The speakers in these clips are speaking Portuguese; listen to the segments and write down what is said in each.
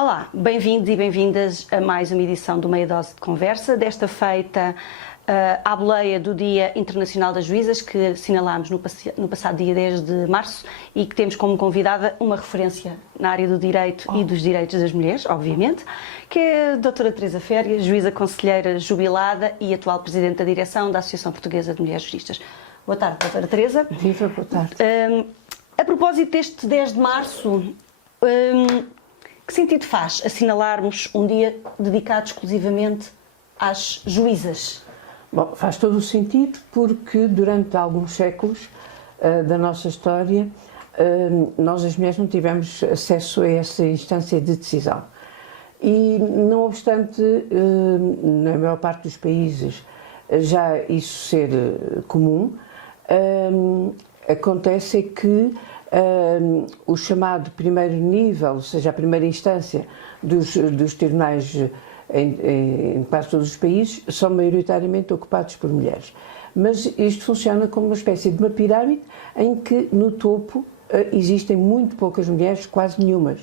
Olá, bem-vindos e bem-vindas a mais uma edição do Meia Dose de Conversa, desta feita à boleia do Dia Internacional das Juízas, que assinalámos no passado dia 10 de março e que temos como convidada uma referência na área do direito e dos direitos das mulheres, obviamente, que é a doutora Teresa Férias, juíza conselheira jubilada e atual presidente da direção da Associação Portuguesa de Mulheres Juristas. Boa tarde, doutora Teresa. Viva, boa tarde. A propósito deste 10 de março, que sentido faz assinalarmos um dia dedicado exclusivamente às juízas? Bom, faz todo o sentido porque durante alguns séculos da nossa história nós as mulheres não tivemos acesso a essa instância de decisão. E não obstante, na maior parte dos países já isso ser comum, acontece que o chamado primeiro nível, ou seja, a primeira instância dos tribunais em quase todos os países, são maioritariamente ocupados por mulheres. Mas isto funciona como uma espécie de uma pirâmide em que no topo existem muito poucas mulheres, quase nenhumas.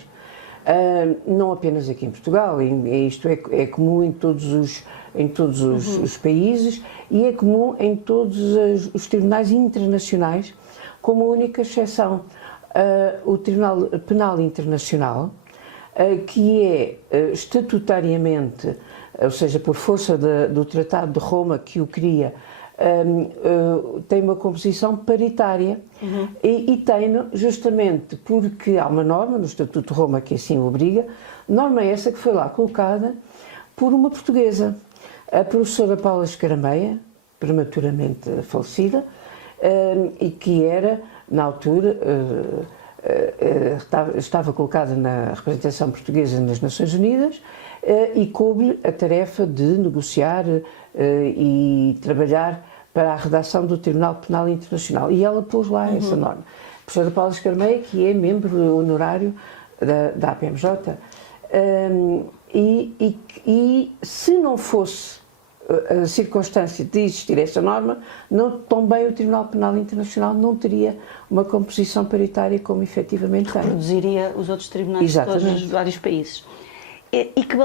Não apenas aqui em Portugal, isto é comum em todos os países e é comum em todos os tribunais internacionais, com uma única exceção, o Tribunal Penal Internacional, que é estatutariamente, ou seja, por força do Tratado de Roma que o cria, tem uma composição paritária e tem justamente porque há uma norma no Estatuto de Roma que assim o obriga, norma essa que foi lá colocada por uma portuguesa, a professora Paula Escarameia, prematuramente falecida, e que era, na altura, estava colocada na representação portuguesa nas Nações Unidas e coube-lhe a tarefa de negociar e trabalhar para a redação do Tribunal Penal Internacional. E ela pôs lá essa norma. A professora Paula Escarameia, que é membro honorário da APMJ. E se não fosse a circunstância de existir essa norma, também o Tribunal Penal Internacional não teria uma composição paritária como efetivamente tem. Produziria os outros tribunais de todos os vários países. E que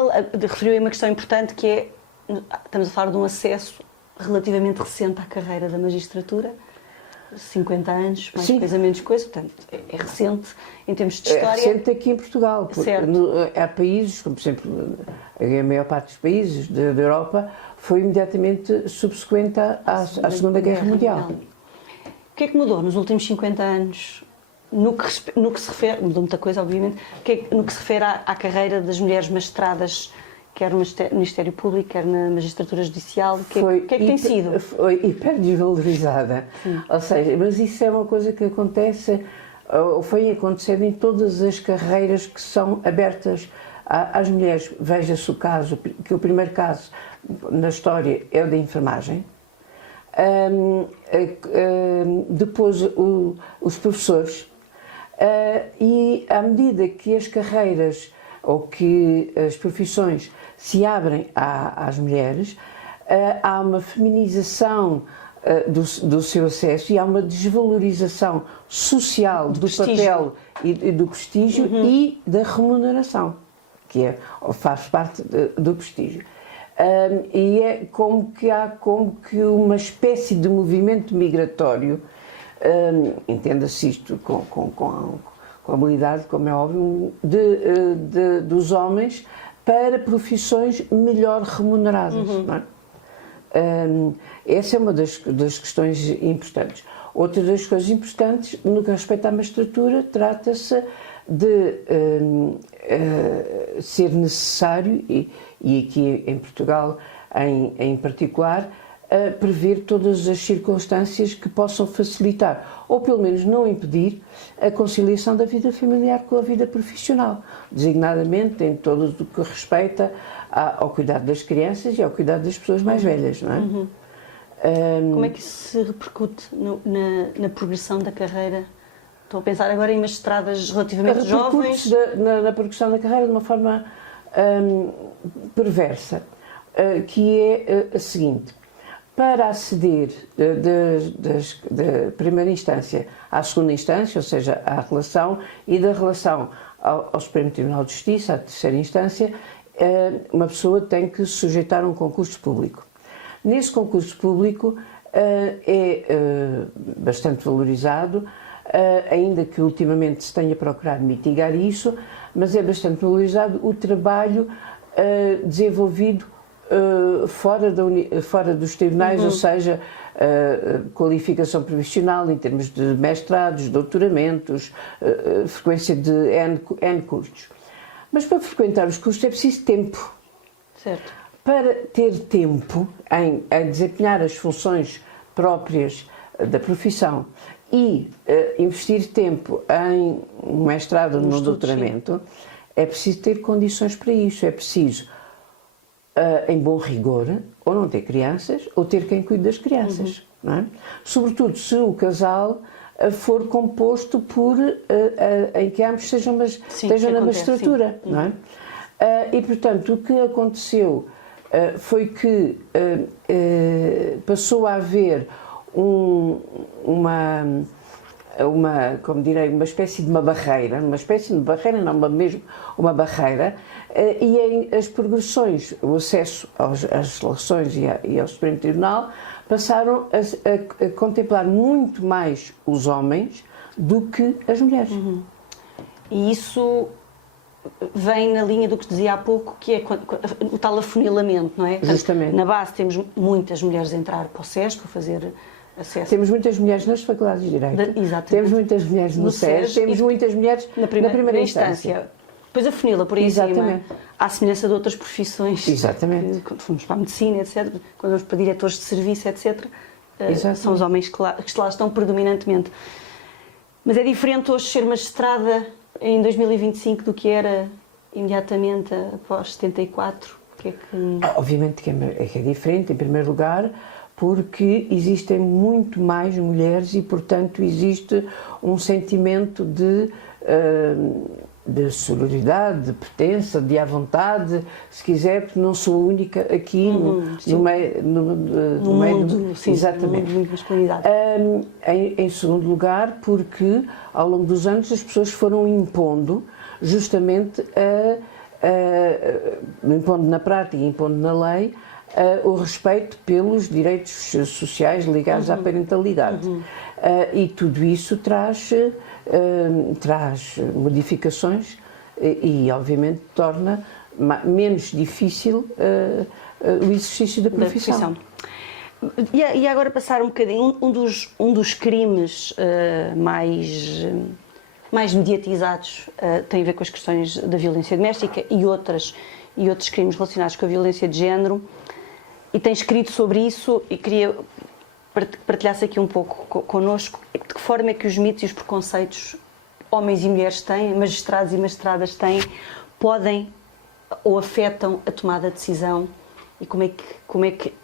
referiu aí uma questão importante que é, estamos a falar de um acesso relativamente recente à carreira da magistratura, 50 anos, mais coisa, menos coisa, portanto, é recente em termos de história. É recente aqui em Portugal, porque há países, como por exemplo, a maior parte dos países da Europa, foi imediatamente subsequente à Segunda Guerra Mundial. O que é que mudou nos últimos 50 anos, no que se refere, mudou muita coisa, obviamente, no que se refere à carreira das mulheres magistradas, quer no Ministério Público, quer na magistratura judicial, o que é que tem sido? Foi hiper desvalorizada. Ou seja, mas isso é uma coisa que acontece, ou foi acontecendo em todas as carreiras que são abertas às mulheres. Veja-se o caso, que o primeiro caso na história é o da enfermagem. Depois os professores. E à medida que as carreiras ou que as profissões se abrem às mulheres, há uma feminização do seu acesso e há uma desvalorização social do papel e do prestígio e da remuneração, que faz parte do prestígio. E é como que há uma espécie de movimento migratório, entenda-se isto com habilidade, como é óbvio, dos homens para profissões melhor remuneradas. Não é? Essa é uma das questões importantes. Outra das coisas importantes, no que respeita à magistratura, trata-se de ser necessário, e aqui em Portugal em particular, prever todas as circunstâncias que possam facilitar, ou pelo menos não impedir, a conciliação da vida familiar com a vida profissional, designadamente em todo o que respeita ao cuidado das crianças e ao cuidado das pessoas mais velhas, não é? Como é que isso se repercute na progressão da carreira? Estou a pensar agora em magistradas relativamente jovens. Na progressão da carreira de uma forma perversa, que é a seguinte: para aceder da primeira instância à segunda instância, ou seja, à relação, e da relação ao Supremo Tribunal de Justiça, à terceira instância, uma pessoa tem que se sujeitar a um concurso público. Nesse concurso público é bastante valorizado, ainda que ultimamente se tenha procurado mitigar isso, mas é bastante valorizado o trabalho desenvolvido fora dos tribunais, ou seja, qualificação profissional em termos de mestrados, doutoramentos, frequência de N cursos. Mas para frequentar os cursos é preciso tempo. Certo. Para ter tempo em desempenhar as funções próprias da profissão e investir tempo em um mestrado ou num doutoramento, é preciso ter condições para isso. É preciso, em bom rigor, ou não ter crianças, ou ter quem cuide das crianças. Não é? Sobretudo se o casal for composto por em que ambos estejam na magistratura. Não é? E, portanto, o que aconteceu foi que passou a haver como direi, uma espécie de barreira, mesmo uma barreira, e as progressões, o acesso às relações e ao Supremo Tribunal passaram a contemplar muito mais os homens do que as mulheres. E isso vem na linha do que dizia há pouco, que é o tal afunilamento, não é? Justamente. Na base temos muitas mulheres a entrar para o SES, para fazer acesso. Temos muitas mulheres nas faculdades de Direito. Exatamente. Temos muitas mulheres no SES, temos muitas mulheres na primeira instância. Depois afunila por aí Exatamente. cima, à semelhança de outras profissões. Exatamente. Quando fomos para a medicina, etc., quando vamos para diretores de serviço, etc., são os homens que lá estão predominantemente. Mas é diferente hoje ser magistrada em 2025 do que era imediatamente após 74? Obviamente que é diferente, em primeiro lugar, porque existem muito mais mulheres e, portanto, existe um sentimento de sororidade, de pertença, de à vontade, se quiser, porque não sou a única aqui no meio mundo, sim, exatamente. No mundo de masculinidade. Em segundo lugar, porque ao longo dos anos as pessoas foram impondo justamente impondo na prática e impondo na lei o respeito pelos direitos sociais ligados à parentalidade. E tudo isso traz modificações e obviamente, torna menos difícil o exercício da profissão. E agora passar um bocadinho, um dos crimes mais mediatizados tem a ver com as questões da violência doméstica e outros crimes relacionados com a violência de género, e tem escrito sobre isso e queria partilhasse aqui um pouco connosco de que forma é que os mitos e os preconceitos homens e mulheres têm, magistrados e magistradas têm, podem ou afetam a tomada de decisão, e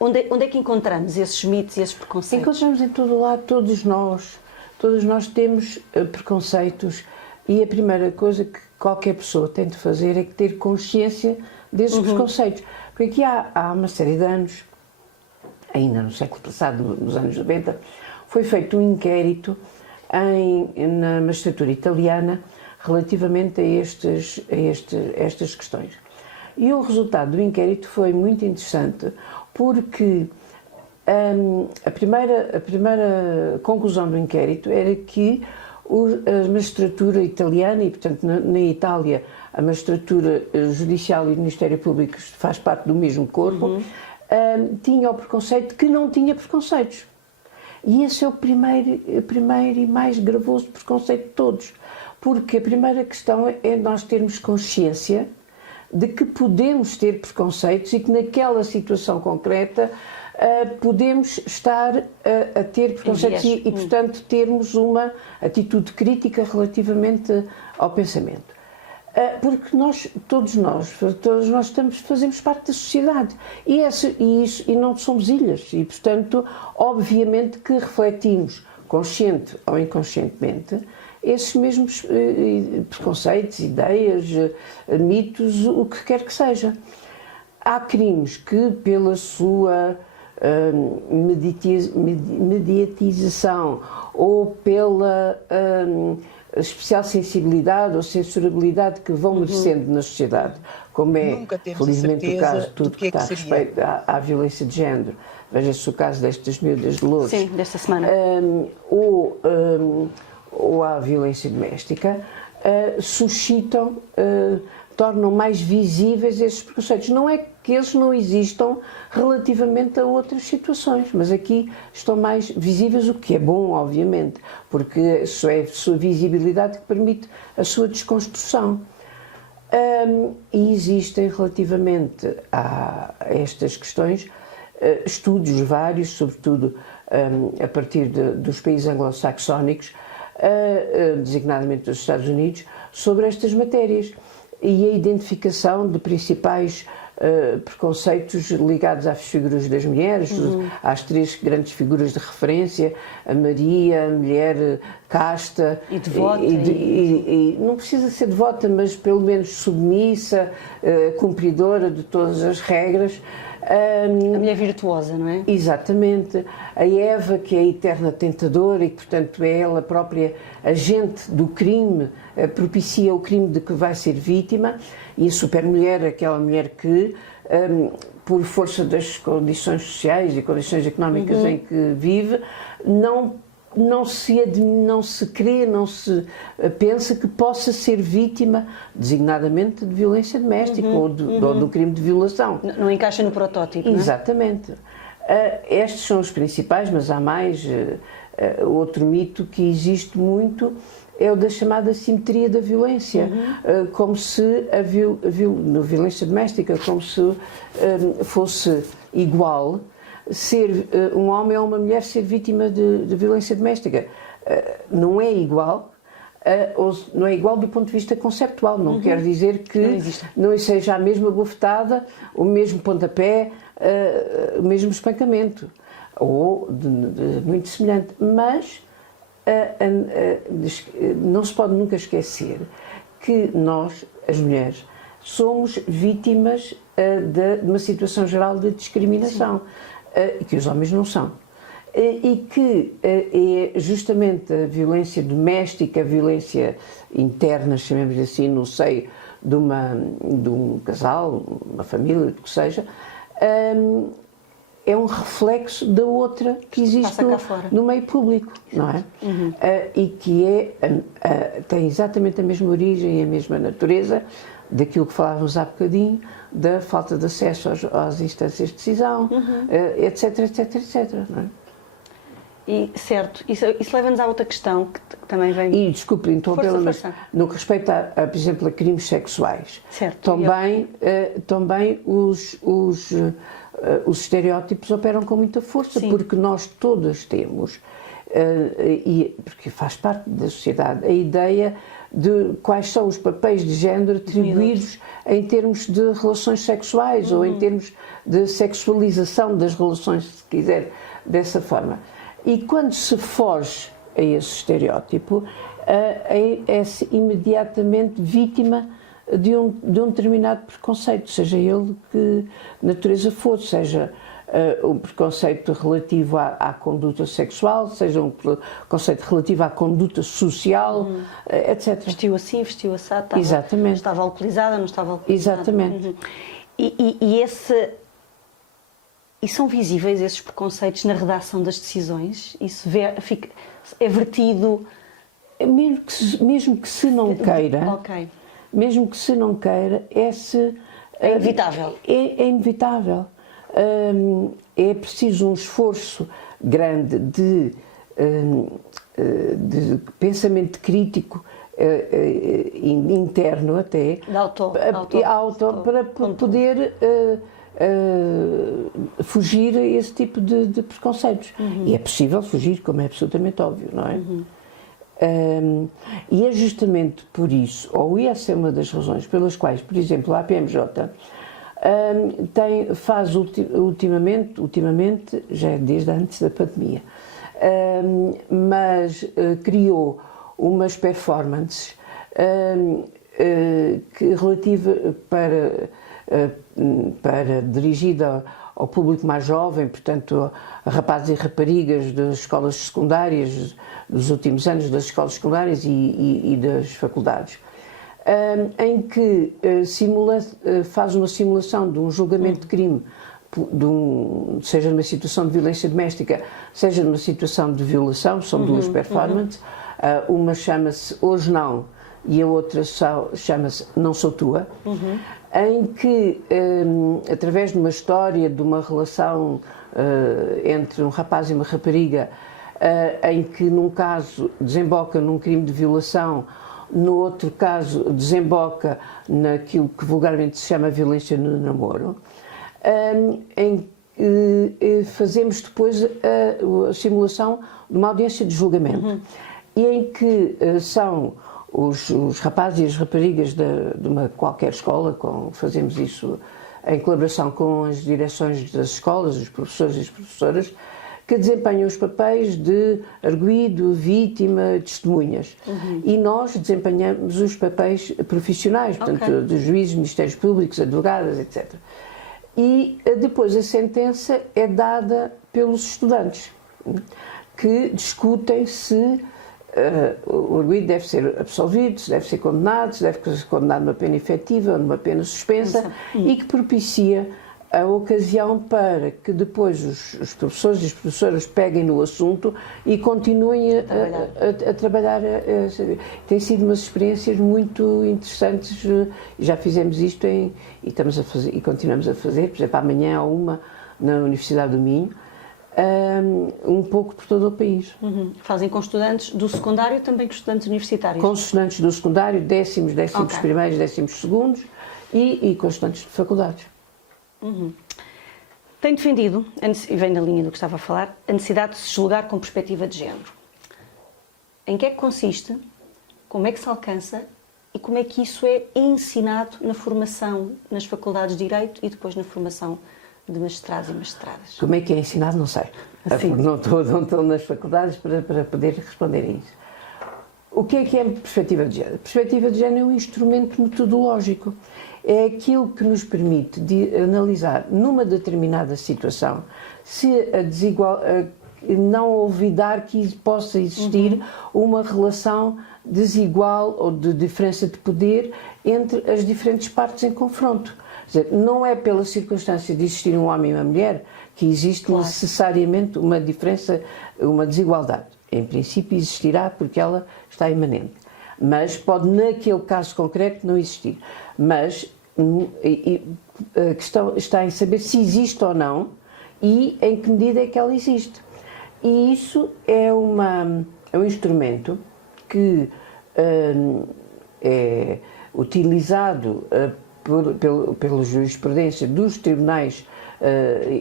onde é que encontramos esses mitos e esses preconceitos? Encontramos em todo o lado, todos nós temos preconceitos, e a primeira coisa que qualquer pessoa tem de fazer é ter consciência desses preconceitos, porque aqui há uma série de anos, ainda no século passado, nos anos 90, foi feito um inquérito na magistratura italiana relativamente a estas questões. E o resultado do inquérito foi muito interessante, porque a primeira conclusão do inquérito era que a magistratura italiana, e portanto na Itália a magistratura judicial e o Ministério Público faz parte do mesmo corpo, tinha o preconceito que não tinha preconceitos. E esse é o primeiro e mais gravoso preconceito de todos, porque a primeira questão é nós termos consciência de que podemos ter preconceitos e que naquela situação concreta podemos estar a ter preconceitos e, portanto, termos uma atitude crítica relativamente ao pensamento. Porque todos nós fazemos parte da sociedade e não somos ilhas e, portanto, obviamente que refletimos, consciente ou inconscientemente, esses mesmos preconceitos, ideias, mitos, o que quer que seja. Há crimes que, pela sua mediatização ou pela especial sensibilidade ou sensibilidade que vão merecendo na sociedade, como é, felizmente, o caso de tudo que está a respeito à violência de género. Veja-se o caso destas miúdas de Lourdes. Sim, desta semana. Ou à violência doméstica, suscitam, tornam mais visíveis esses preconceitos. Não é que eles não existam relativamente a outras situações, mas aqui estão mais visíveis, o que é bom, obviamente, porque isso é a sua visibilidade que permite a sua desconstrução. E existem, relativamente a estas questões, estudos vários, sobretudo a partir dos países anglo-saxónicos, designadamente dos Estados Unidos, sobre estas matérias e a identificação de principais preconceitos ligados às figuras das mulheres, às 3 grandes figuras de referência, a Maria, a mulher casta e devota, e não precisa ser devota, mas pelo menos submissa, cumpridora de todas as regras. A mulher virtuosa, não é? Exatamente. A Eva, que é a eterna tentadora e que, portanto, é ela própria agente do crime, propicia o crime de que vai ser vítima, e a supermulher, aquela mulher que, por força das condições sociais e condições económicas em que vive, não se crê, não se pensa que possa ser vítima, designadamente, de violência doméstica ou do crime de violação. Não encaixa no protótipo, não é? Exatamente. Estes são os principais, mas há mais. Outro mito que existe muito é o da chamada simetria da violência, como se a violência doméstica, como se fosse igual ser um homem ou uma mulher ser vítima de violência doméstica. Não é igual, não é igual do ponto de vista conceptual, não quer dizer que não seja a mesma bofetada, o mesmo pontapé, o mesmo espancamento, ou muito semelhante, mas não se pode nunca esquecer que nós, as mulheres, somos vítimas de uma situação geral de discriminação. Que os homens não são. E que é justamente a violência doméstica, a violência interna, chamemos assim, no seio de um casal, uma família, o que seja, é um reflexo da outra que existe no meio público, não é? E que tem exatamente a mesma origem e a mesma natureza daquilo que falávamos há bocadinho, da falta de acesso às instâncias de decisão, etc, etc, etc. Não é? E, certo, isso leva-nos a outra questão que também vem... E, desculpe interrompê-la, mas no que respeita, por exemplo, a crimes sexuais, certo, também os estereótipos operam com muita força, porque nós todas temos, porque faz parte da sociedade, a ideia de quais são os papéis de género atribuídos em termos de relações sexuais ou em termos de sexualização das relações, se quiser, dessa forma. E quando se foge a esse estereótipo, é-se imediatamente vítima de um determinado preconceito, seja ele que natureza for, seja um preconceito relativo à conduta sexual, seja um preconceito relativo à conduta social, etc. Vestiu assim, vestiu assado, estava alcoolizada, não estava alcoolizada. Exatamente. E são visíveis esses preconceitos na redação das decisões? Isso é vertido... Mesmo que se não queira... Ok. Mesmo que se não queira, é inevitável. É inevitável. É preciso um esforço grande de pensamento crítico interno até, para poder fugir a esse tipo de preconceitos. E é possível fugir, como é absolutamente óbvio, não é? E é justamente por isso, ou essa é uma das razões pelas quais, por exemplo, a APMJ faz ultimamente, já é desde antes da pandemia, mas criou umas performances dirigida ao público mais jovem, portanto, a rapazes e raparigas das escolas secundárias, dos últimos anos das escolas secundárias e das faculdades, em que faz uma simulação de um julgamento de crime, seja numa situação de violência doméstica, seja numa situação de violação, são duas performances, uma chama-se Hoje Não e a outra chama-se Não Sou Tua, em que, através de uma história, de uma relação entre um rapaz e uma rapariga, em que num caso desemboca num crime de violação, no outro caso desemboca naquilo que vulgarmente se chama violência no namoro, em que fazemos depois a simulação de uma audiência de julgamento, e em que são os rapazes e as raparigas de uma qualquer escola, fazemos isso em colaboração com as direções das escolas, os professores e as professoras, que desempenham os papéis de arguido, vítima, testemunhas. E nós desempenhamos os papéis profissionais, portanto, de juízes, ministérios públicos, advogadas, etc. E depois a sentença é dada pelos estudantes, que discutem se o arguido deve ser absolvido, se deve ser condenado, se deve ser condenado numa pena efetiva ou numa pena suspensa, e que propicia a ocasião para que depois os professores e as professoras peguem no assunto e continuem a trabalhar. Tem sido umas experiências muito interessantes, já fizemos isto e estamos a fazer, e continuamos a fazer, por exemplo, amanhã há uma na Universidade do Minho, um pouco por todo o país. Fazem com estudantes do secundário, também com estudantes universitários? Com estudantes do secundário, décimos primeiros, décimos segundos e com estudantes de faculdades. Tem defendido, e vem na linha do que estava a falar, a necessidade de se julgar com perspectiva de género. Em que é que consiste, como é que se alcança e como é que isso é ensinado na formação nas faculdades de Direito e depois na formação de magistrados e magistradas? Como é que é ensinado, não sei. Não estou nas faculdades para poder responder a isso. O que é perspectiva de género? Perspectiva de género é um instrumento metodológico. É aquilo que nos permite de analisar numa determinada situação se não olvidar que possa existir uma relação desigual ou de diferença de poder entre as diferentes partes em confronto. Quer dizer, não é pela circunstância de existir um homem e uma mulher que existe necessariamente uma diferença, uma desigualdade. Em princípio existirá porque ela está imanente, mas pode naquele caso concreto não existir. Mas a questão está em saber se existe ou não e em que medida é que ela existe. E isso é um instrumento que é utilizado pela jurisprudência dos tribunais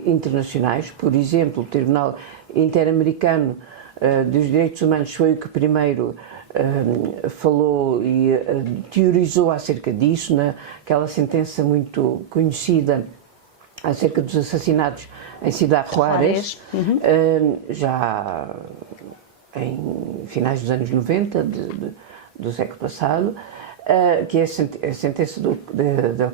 internacionais. Por exemplo, o Tribunal Interamericano dos Direitos Humanos foi o que primeiro falou e teorizou acerca disso, naquela sentença muito conhecida acerca dos assassinatos em Ciudad Juárez, já em finais dos anos 90 do século passado, que é a sentença do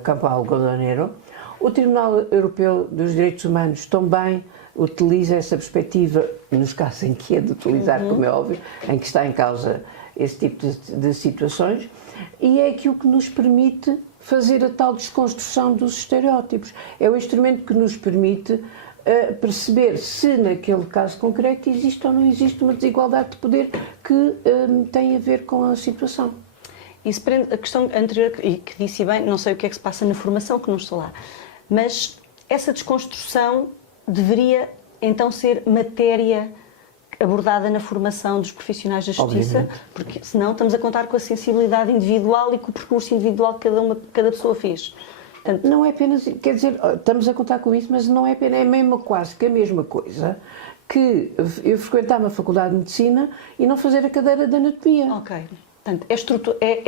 Campo Algodonero. O Tribunal Europeu dos Direitos Humanos também utiliza essa perspectiva, nos casos em que é de utilizar, como é óbvio, em que está em causa esse tipo de situações, e é aquilo que nos permite fazer a tal desconstrução dos estereótipos. É o instrumento que nos permite perceber se naquele caso concreto existe ou não existe uma desigualdade de poder que tem a ver com a situação. Isso prende a questão anterior, e que disse bem, não sei o que é que se passa na formação, que não estou lá, mas essa desconstrução deveria então ser matéria abordada na formação dos profissionais da justiça, obviamente, porque senão estamos a contar com a sensibilidade individual e com o percurso individual que cada pessoa fez. Portanto, não é apenas, quer dizer, estamos a contar com isso, mas não é apenas, é mesmo quase que a mesma coisa que eu frequentar uma faculdade de medicina e não fazer a cadeira de anatomia. Ok. Portanto,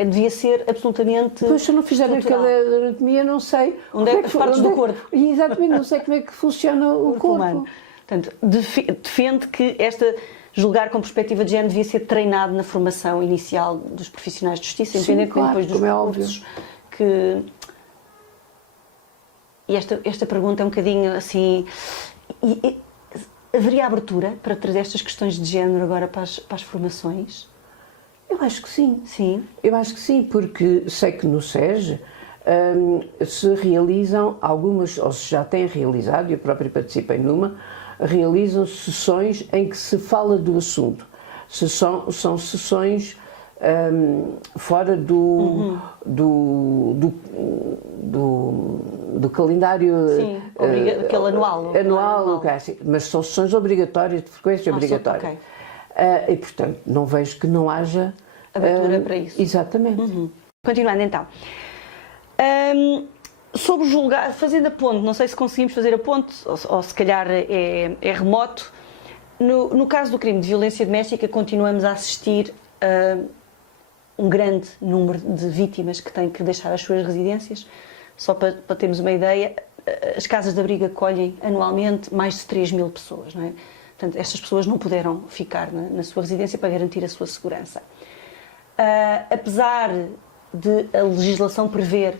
devia ser absolutamente. Pois, se eu não fizer a cadeira de anatomia, não sei. Onde é as partes do corpo? Exatamente, não sei como é que funciona o corpo. Humano. Portanto, defende que julgar com perspectiva de género devia ser treinado na formação inicial dos profissionais de justiça, independentemente depois dos recursos que. e esta pergunta é um bocadinho assim, haveria abertura para trazer estas questões de género agora para as formações? Eu acho que sim. Sim. Eu acho que sim, porque sei que no SES se realizam algumas, ou se já têm realizado, eu próprio participei numa, realizam sessões em que se fala do assunto. São sessões fora do calendário. Sim, aquele anual. Mas são sessões obrigatórias, de frequência obrigatória. Okay. E, portanto, não vejo que não haja abertura para isso. Exatamente. Continuando então. Sobre julgar, fazendo a ponte, não sei se conseguimos fazer a ponte, ou se calhar é remoto. No caso do crime de violência doméstica, continuamos a assistir a um grande número de vítimas que têm que deixar as suas residências. Só para termos uma ideia, as casas de abrigo acolhem anualmente mais de 3.000 pessoas, não é? Portanto, estas pessoas não puderam ficar na sua residência para garantir a sua segurança. Apesar de a legislação prever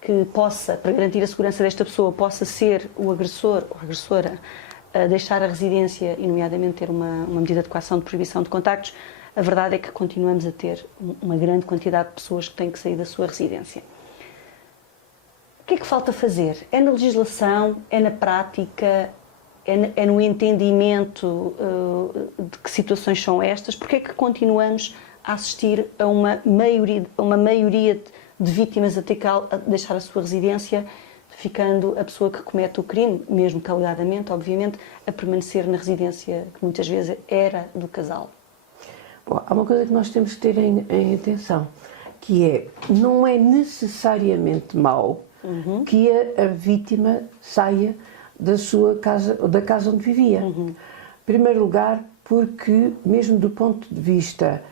que possa, para garantir a segurança desta pessoa, possa ser o agressor ou a agressora a deixar a residência e, nomeadamente, ter uma medida de coação de proibição de contactos, a verdade é que continuamos a ter uma grande quantidade de pessoas que têm que sair da sua residência. O que é que falta fazer? É na legislação? É na prática? É no entendimento de que situações são estas? Porque é que continuamos a assistir a uma maioria de vítimas a ter que deixar a sua residência, ficando a pessoa que comete o crime, mesmo que alegadamente, obviamente, a permanecer na residência que muitas vezes era do casal? Bom, há uma coisa que nós temos que ter em atenção, que é, não é necessariamente mau que a vítima saia da casa onde vivia. Em primeiro lugar, porque mesmo do ponto de vista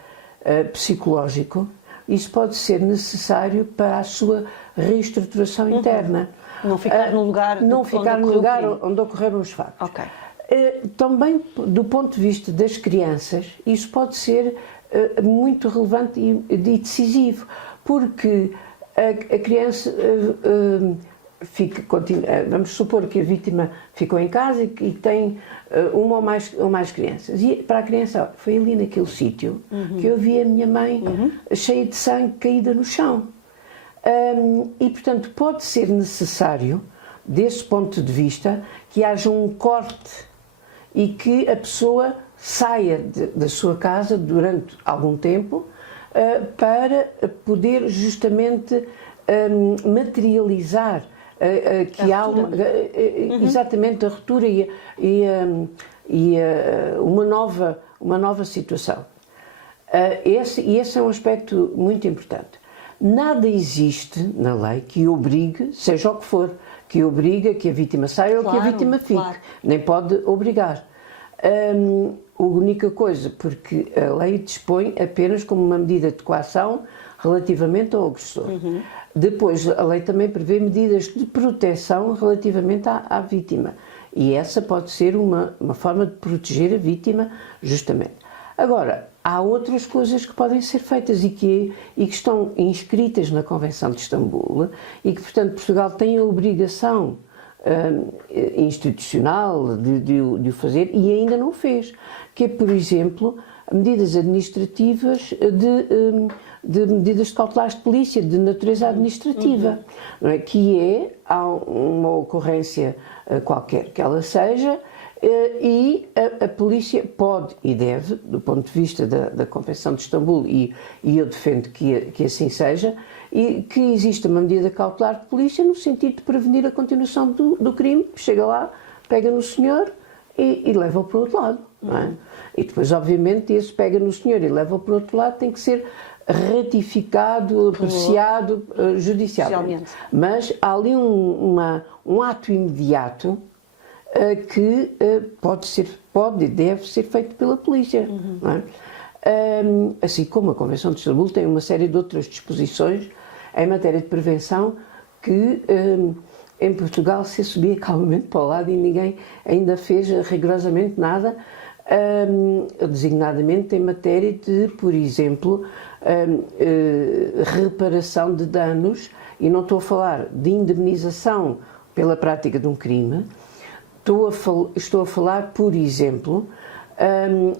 psicológico, isso pode ser necessário para a sua reestruturação interna. Não ficar no lugar, onde ocorreram os factos. Okay. Também, do ponto de vista das crianças, isso pode ser muito relevante e decisivo, porque a criança vamos supor que a vítima ficou em casa e tem uma ou mais crianças. E para a criança, foi ali naquele sítio que eu vi a minha mãe cheia de sangue, caída no chão. E, portanto, pode ser necessário, desse ponto de vista, que haja um corte e que a pessoa saia da sua casa durante algum tempo para poder justamente materializar que há exatamente a ruptura e uma nova situação. Esse é um aspecto muito importante. Nada existe na lei que obrigue, seja o que for, que obriga que a vítima saia ou que a vítima fique. Claro. Nem pode obrigar. A única coisa, porque a lei dispõe apenas como uma medida de coação relativamente ao agressor. Depois, a lei também prevê medidas de proteção relativamente à vítima. E essa pode ser uma forma de proteger a vítima, justamente. Agora, há outras coisas que podem ser feitas e que estão inscritas na Convenção de Istambul e que, portanto, Portugal tem a obrigação institucional de o fazer e ainda não o fez. Que é, por exemplo, medidas administrativas de medidas cautelares de polícia, de natureza administrativa, não é? Que há uma ocorrência qualquer que ela seja, e a polícia pode e deve, do ponto de vista da Convenção de Istambul, e eu defendo que assim seja, e que exista uma medida cautelar de polícia no sentido de prevenir a continuação do crime, chega lá, pega no senhor e leva-o para o outro lado. Não é? E depois, obviamente, esse pega no senhor e leva-o para o outro lado tem que ser ratificado, apreciado judicialmente. Mas há ali um ato imediato que pode e deve ser feito pela polícia. Não é? Assim como a Convenção de Istambul tem uma série de outras disposições em matéria de prevenção que em Portugal se subia calmamente para o lado e ninguém ainda fez rigorosamente nada, designadamente em matéria de, por exemplo, reparação de danos, e não estou a falar de indemnização pela prática de um crime. Estou a falar, por exemplo,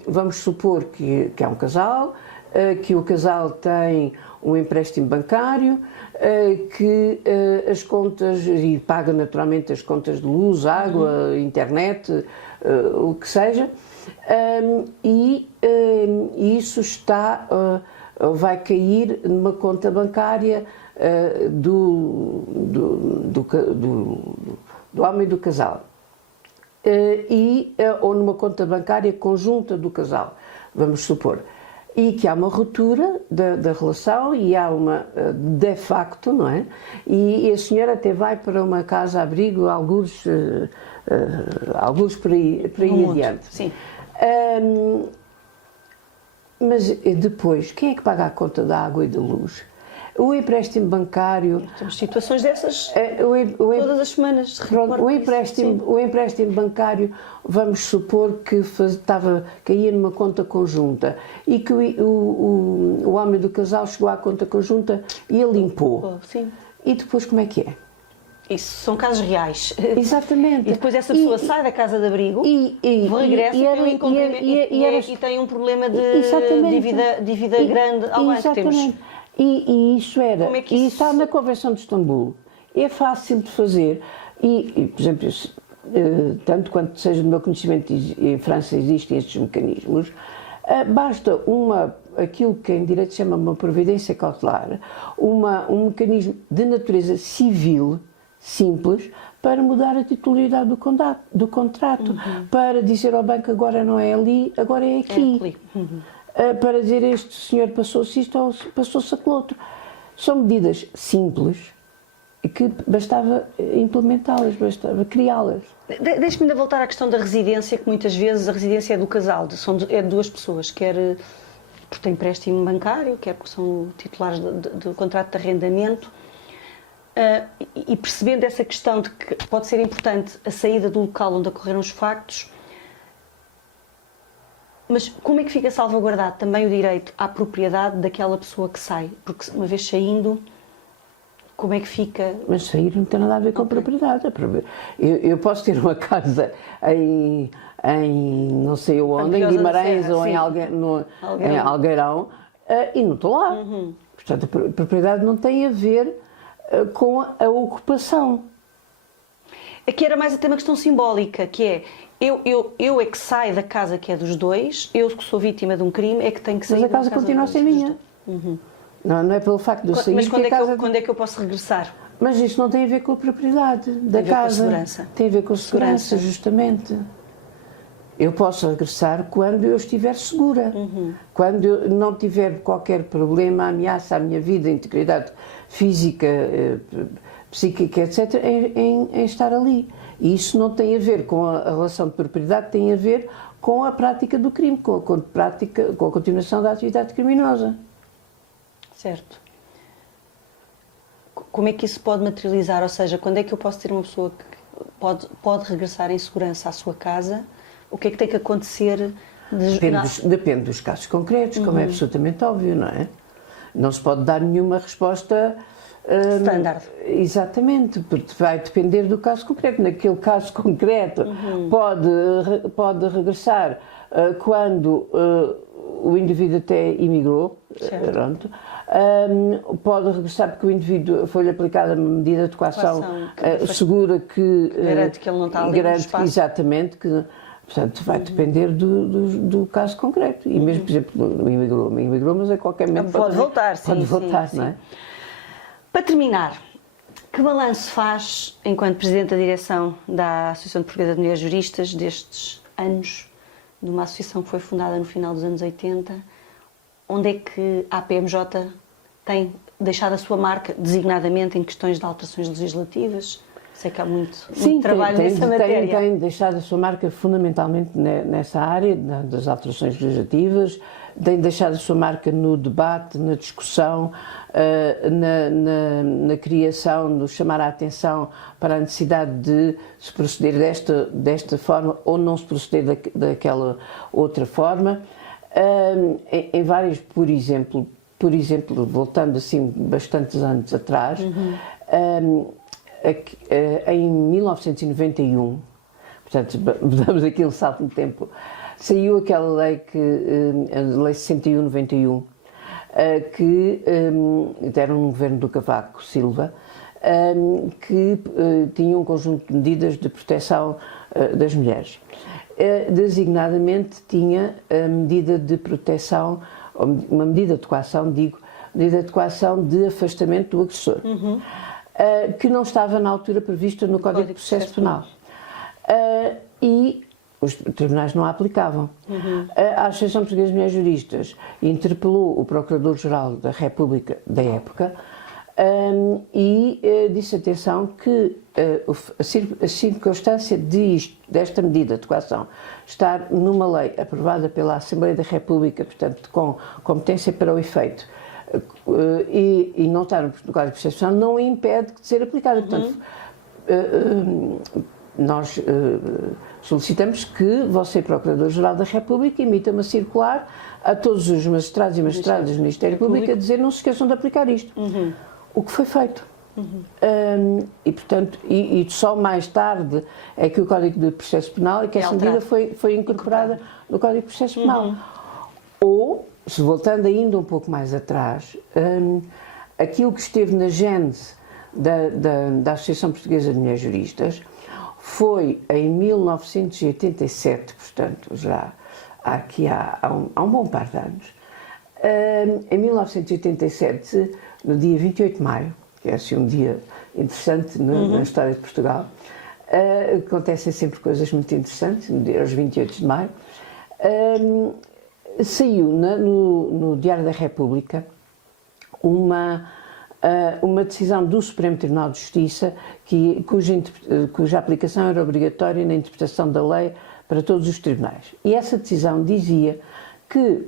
vamos supor que há um casal, que o casal tem um empréstimo bancário, que as contas, e paga naturalmente as contas de luz, água, internet, o que seja, e isso vai cair numa conta bancária do homem e do casal. Ou numa conta bancária conjunta do casal, vamos supor. E que há uma ruptura da relação e há uma de facto, não é? E a senhora até vai para uma casa-abrigo, alguns por aí adiante. Sim. Mas depois, quem é que paga a conta da água e da luz? O empréstimo bancário... Temos situações dessas todas as semanas. Pronto, o empréstimo bancário, vamos supor que caía numa conta conjunta e que o homem do casal chegou à conta conjunta e a limpou. Sim. E depois como é que é? Isso são casos reais. Exatamente. E depois essa pessoa sai da casa de abrigo, regressa e tem um problema de dívida grande ao banco. Exatamente. E isso era. Como é que isso... E está na Convenção de Istambul. É fácil de fazer. Por exemplo, tanto quanto seja do meu conhecimento, em França existem estes mecanismos. Basta aquilo que em direito se chama uma providência cautelar, um mecanismo de natureza civil, simples, para mudar a titularidade do contrato, para dizer ao banco agora não é ali, agora é aqui. Para dizer este senhor passou-se isto ou passou-se aquilo outro. São medidas simples e que bastava implementá-las, bastava criá-las. Deixe-me ainda voltar à questão da residência, que muitas vezes a residência é do casal, é de duas pessoas, quer porque têm empréstimo bancário, quer porque são titulares do contrato de arrendamento. E percebendo essa questão de que pode ser importante a saída do local onde ocorreram os factos, mas como é que fica salvaguardado também o direito à propriedade daquela pessoa que sai? Porque uma vez saindo, como é que fica? Mas sair não tem nada a ver com a propriedade. Eu posso ter uma casa em não sei onde, em Guimarães ou em Algueirão, e não estou lá. Portanto, a propriedade não tem a ver com a ocupação. Aqui era mais até uma questão simbólica, que é eu é que saio da casa que é dos dois, eu que sou vítima de um crime é que tenho que sair. Mas a casa continua a ser minha. Não é pelo facto de eu sair. Mas quando é que eu posso regressar? Mas isso não tem a ver com a propriedade da casa. Tem a ver com a segurança. Tem a ver com a segurança, justamente. Eu posso regressar quando eu estiver segura. Quando eu não tiver qualquer problema, ameaça à minha vida, integridade física, psíquica, etc., em estar ali. E isso não tem a ver com a relação de propriedade, tem a ver com a prática do crime, com a continuação da atividade criminosa. Certo. Como é que isso pode materializar? Ou seja, quando é que eu posso ter uma pessoa que pode regressar em segurança à sua casa? O que é que tem que acontecer? Depende dos casos concretos, como é absolutamente óbvio, não é? Não se pode dar nenhuma resposta standard. Exatamente, porque vai depender do caso concreto. Naquele caso concreto pode regressar quando o indivíduo até imigrou, pronto. Pode regressar porque o indivíduo foi-lhe aplicada uma medida de coação segura que garante que ele não está ali no espaço. Exatamente, que portanto vai depender do caso concreto. E mesmo, por exemplo, imigrou, mas a qualquer momento pode voltar, pode voltar, não é? Para terminar, que balanço faz, enquanto Presidente da Direção da Associação Portuguesa de Mulheres Juristas, destes anos, de uma associação que foi fundada no final dos anos 80, onde é que a APMJ tem deixado a sua marca, designadamente em questões de alterações legislativas? Sei que há muito trabalho nessa matéria. Tem deixado a sua marca fundamentalmente nessa área, das alterações legislativas, tem deixado a sua marca no debate, na discussão, na criação, no chamar a atenção para a necessidade de se proceder desta forma ou não se proceder daquela outra forma. Em vários, por exemplo, voltando assim bastantes anos atrás, em 1991, portanto, damos aqui um salto no tempo, saiu aquela lei, a Lei 61/91, que era um governo do Cavaco Silva, que tinha um conjunto de medidas de proteção das mulheres. Designadamente tinha a medida de proteção, uma medida de coação, medida de coação de afastamento do agressor, que não estava na altura prevista no Código de Processo Penal. E os tribunais não a aplicavam. A Associação Portuguesa de Mulheres Juristas interpelou o Procurador-Geral da República da época e disse atenção que a circunstância desta medida de coação estar numa lei aprovada pela Assembleia da República, portanto com competência para o efeito, e não estar no Código de Processo Penal não impede de ser aplicada. Portanto, nós solicitamos que você, Procurador-Geral da República, emita uma circular a todos os magistrados e magistradas do Ministério Público a dizer não se esqueçam de aplicar isto. O que foi feito. E, portanto, e só mais tarde é que o Código de Processo Penal, e que essa medida foi incorporada no Código de Processo Penal. Ou, se voltando ainda um pouco mais atrás, aquilo que esteve na gênese da Associação Portuguesa de Mulheres Juristas foi em 1987, portanto, já há um bom par de anos. Em 1987, no dia 28 de maio, que é assim um dia interessante na história de Portugal, acontecem sempre coisas muito interessantes, aos 28 de maio, saiu no Diário da República uma decisão do Supremo Tribunal de Justiça cuja aplicação era obrigatória na interpretação da lei para todos os tribunais. E essa decisão dizia que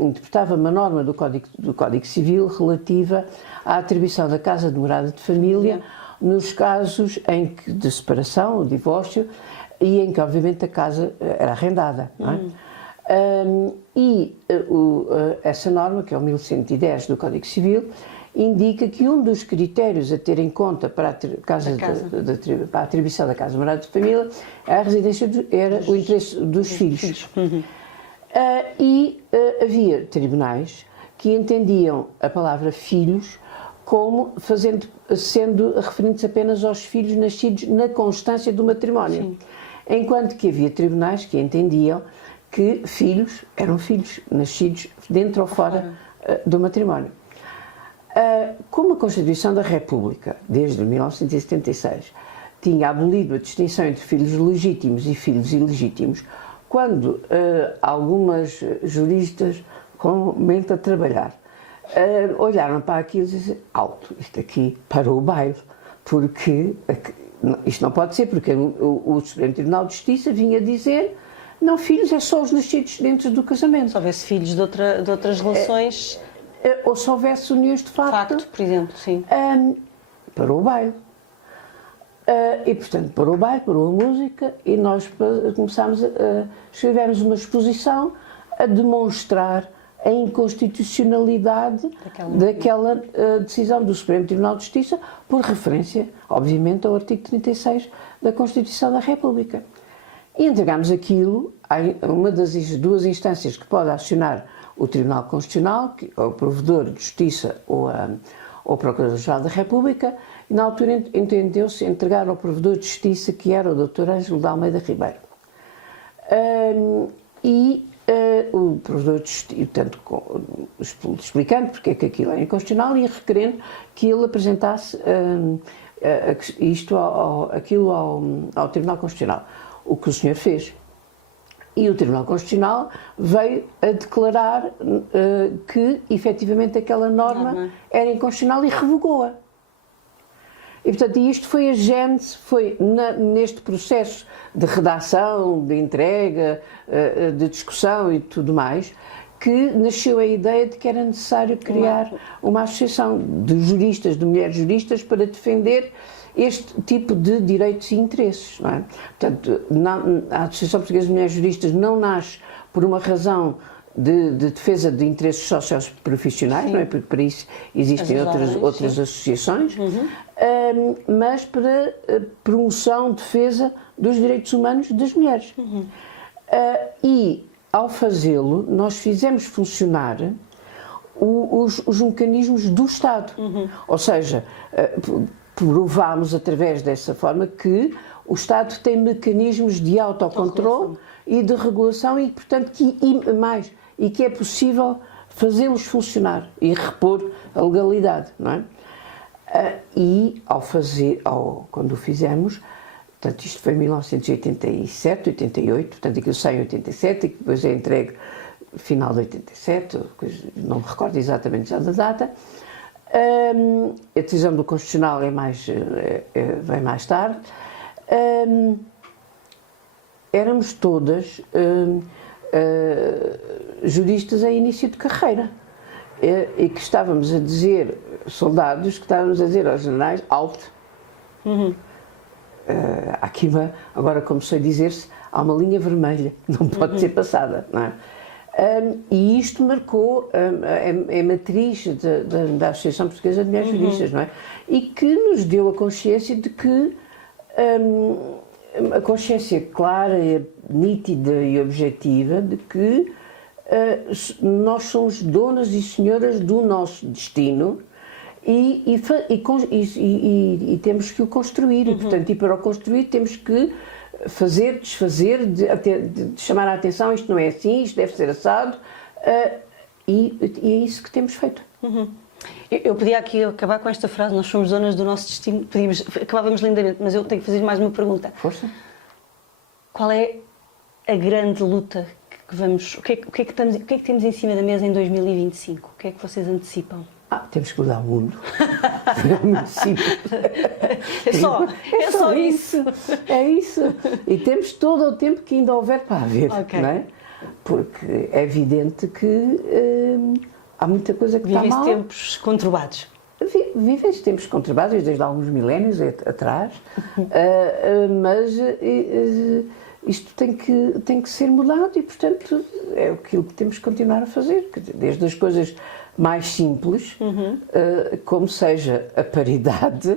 interpretava uma norma do Código Civil relativa à atribuição da casa de morada de família nos casos de separação, o divórcio, e em que, obviamente, a casa era arrendada. Não é? Essa norma, que é o 1110 do Código Civil, indica que um dos critérios a ter em conta para a atribuição da casa de morada de família era o interesse dos filhos. Havia tribunais que entendiam a palavra filhos como sendo referentes apenas aos filhos nascidos na constância do matrimónio. Enquanto que havia tribunais que entendiam que filhos eram filhos nascidos dentro ou fora do matrimónio. Como a Constituição da República, desde 1976, tinha abolido a distinção entre filhos legítimos e filhos ilegítimos, quando algumas juristas com mente a trabalhar olharam para aquilo e disseram: alto, isto aqui parou o baile, porque isto não pode ser, porque o Supremo Tribunal de Justiça vinha dizer: não, filhos é só os nascidos dentro do casamento. Se houvesse filhos de outras relações... Ou se houvesse uniões de facto, por exemplo, sim. Parou o baile. E, portanto, parou o baile, parou a música, e nós escrevemos uma exposição a demonstrar a inconstitucionalidade daquela decisão do Supremo Tribunal de Justiça, por referência, obviamente, ao artigo 36 da Constituição da República. E entregámos aquilo a uma das duas instâncias que pode acionar o Tribunal Constitucional, que é o Provedor de Justiça ou o Procurador-Geral da República, e na altura entendeu-se entregar ao Provedor de Justiça, que era o Dr. Ângelo de Almeida Ribeiro. O Provedor de Justiça, portanto, explicando porque é que aquilo é inconstitucional e requerendo que ele apresentasse aquilo ao Tribunal Constitucional, o que o senhor fez. E o Tribunal Constitucional veio a declarar que, efetivamente, aquela norma era inconstitucional e revogou-a. E, portanto, isto foi a gênese, foi neste processo de redação, de entrega, de discussão e tudo mais, que nasceu a ideia de que era necessário criar uma associação de juristas, de mulheres juristas, para defender este tipo de direitos e interesses. Não é? Portanto, a Associação Portuguesa de Mulheres Juristas não nasce por uma razão de defesa de interesses sociais profissionais, não é? Porque para isso existem outras associações, mas para promoção, defesa dos direitos humanos das mulheres. E, ao fazê-lo, nós fizemos funcionar os mecanismos do Estado. Ou seja, provámos através dessa forma que o Estado tem mecanismos de autocontrole e de regulação e, portanto, que é possível fazê-los funcionar e repor a legalidade, não é? E quando o fizemos, portanto, isto foi em 1987, 88, portanto, aquilo sai em 87 e depois é entregue final de 87, não me recordo exatamente já da data. A decisão do Constitucional vem mais tarde. Éramos todas juristas em início de carreira e que estávamos a dizer, soldados, que estávamos a dizer aos generais, alto. Há aqui agora como sei dizer-se, há uma linha vermelha, não pode ser passada, não é? E isto marcou a matriz da Associação Portuguesa de Mulheres Juristas, não é? E que nos deu a consciência de que a consciência clara, nítida e objetiva de que nós somos donas e senhoras do nosso destino e temos que o construir. E, portanto, e para o construir temos que fazer, desfazer, de chamar a atenção, isto não é assim, isto deve ser assado, e é isso que temos feito. Eu podia aqui acabar com esta frase, nós somos donas do nosso destino, acabávamos lindamente, mas eu tenho que fazer mais uma pergunta. Força. Qual é a grande luta que vamos, o que é que temos em cima da mesa em 2025? O que é que vocês antecipam? Temos que mudar o mundo. É muito simples. É só isso. É isso. E temos todo o tempo que ainda houver para haver, não é? Porque é evidente que há muita coisa que está mal. Vivem-se tempos conturbados. Vivem-se tempos conturbados, desde alguns milénios atrás, mas isto tem que ser mudado e, portanto, é aquilo que temos que continuar a fazer. Desde as coisas mais simples, como seja a paridade,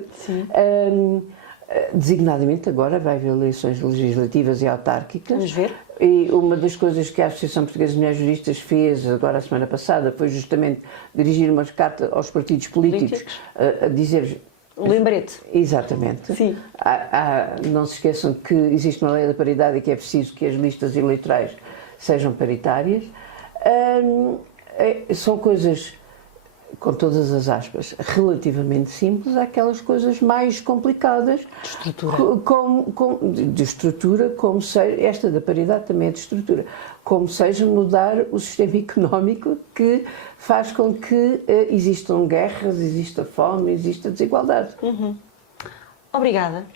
designadamente agora vai haver eleições legislativas e autárquicas. Vamos ver. E uma das coisas que a Associação Portuguesa de Mulheres Juristas fez agora a semana passada foi justamente dirigir uma carta aos partidos políticos a dizer... Lembrete. Exatamente. Sim. Não se esqueçam que existe uma lei da paridade e que é preciso que as listas eleitorais sejam paritárias. São coisas, com todas as aspas, relativamente simples, aquelas coisas mais complicadas. De estrutura. De estrutura, como seja, esta da paridade também é de estrutura, como seja mudar o sistema económico que faz com que existam guerras, exista fome, exista desigualdade. Obrigada.